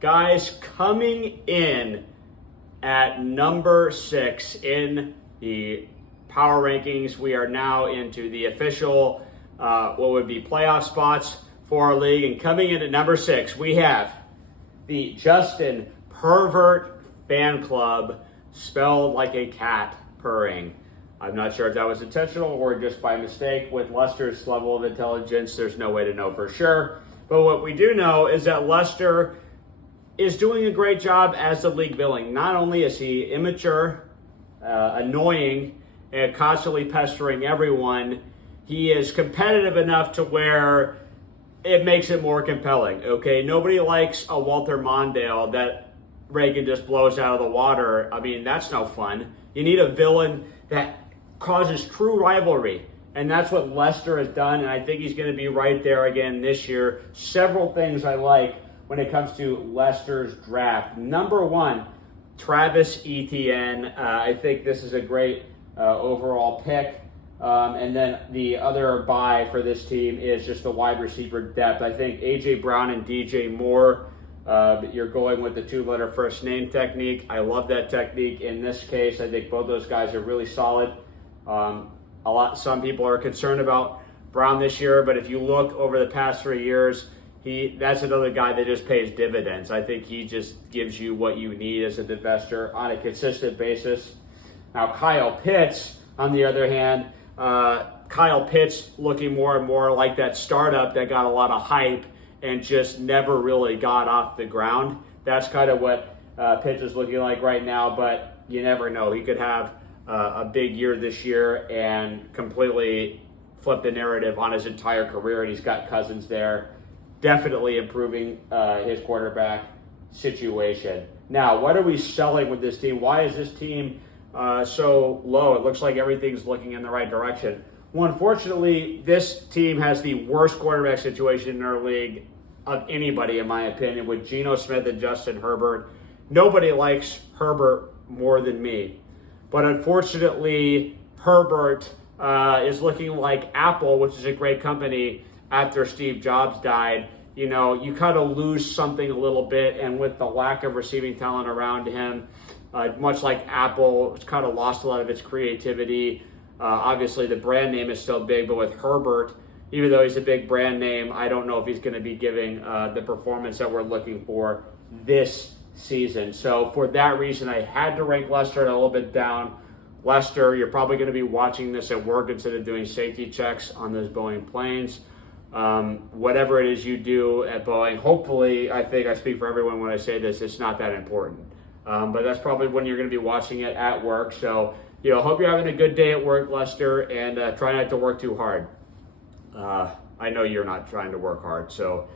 Guys, coming in at number 6 in the power rankings, we are now into the official, what would be playoff spots for our league. And coming in at number 6, we have the Justin Pervert Fan Club, spelled like a cat purring. I'm not sure if that was intentional or just by mistake. With Lester's level of intelligence, there's no way to know for sure. But what we do know is that Lester is doing a great job as the league billing. Not only is he immature, annoying, and constantly pestering everyone, he is competitive enough to where it makes it more compelling, okay? Nobody likes a Walter Mondale that Reagan just blows out of the water. I mean, that's no fun. You need a villain that causes true rivalry, and that's what Lester has done, and I think he's going to be right there again this year. Several things I like when it comes to Lester's draft. Number 1, Travis Etienne. I think this is a great overall pick. And then the other buy for this team is just the wide receiver depth. I think A.J. Brown and DJ Moore, you're going with the 2-letter first name technique. I love that technique. In this case, I think both those guys are really solid. Some people are concerned about Brown this year, but if you look over the past 3 years, that's another guy that just pays dividends. I think he just gives you what you need as an investor on a consistent basis. Now, Kyle Pitts, on the other hand, Kyle Pitts looking more and more like that startup that got a lot of hype and just never really got off the ground. That's kind of what Pitts is looking like right now, but you never know. He could have a big year this year and completely flip the narrative on his entire career, and he's got Cousins there, definitely improving his quarterback situation. Now, what are we selling with this team? Why is this team so low? It looks like everything's looking in the right direction. Well, unfortunately, this team has the worst quarterback situation in our league of anybody, in my opinion, with Geno Smith and Justin Herbert. Nobody likes Herbert more than me. But unfortunately, Herbert is looking like Apple, which is a great company, after Steve Jobs died. You know, you kind of lose something a little bit, and with the lack of receiving talent around him, much like Apple, it's kind of lost a lot of its creativity. Obviously, the brand name is still big, but with Herbert, even though he's a big brand name, I don't know if he's going to be giving the performance that we're looking for this season. So for that reason, I had to rank Lester a little bit down. Lester, you're probably going to be watching this at work instead of doing safety checks on those Boeing planes. Whatever it is you do at Boeing, hopefully, I think I speak for everyone when I say this, it's not that important. But that's probably when you're going to be watching it at work. So, hope you're having a good day at work, Lester, and try not to work too hard. I know you're not trying to work hard, so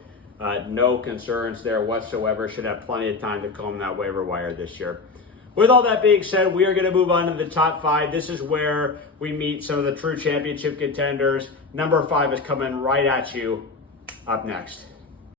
no concerns there whatsoever. Should have plenty of time to comb that waiver wire this year. With all that being said, we are going to move on to the top 5. This is where we meet some of the true championship contenders. Number 5 is coming right at you up next.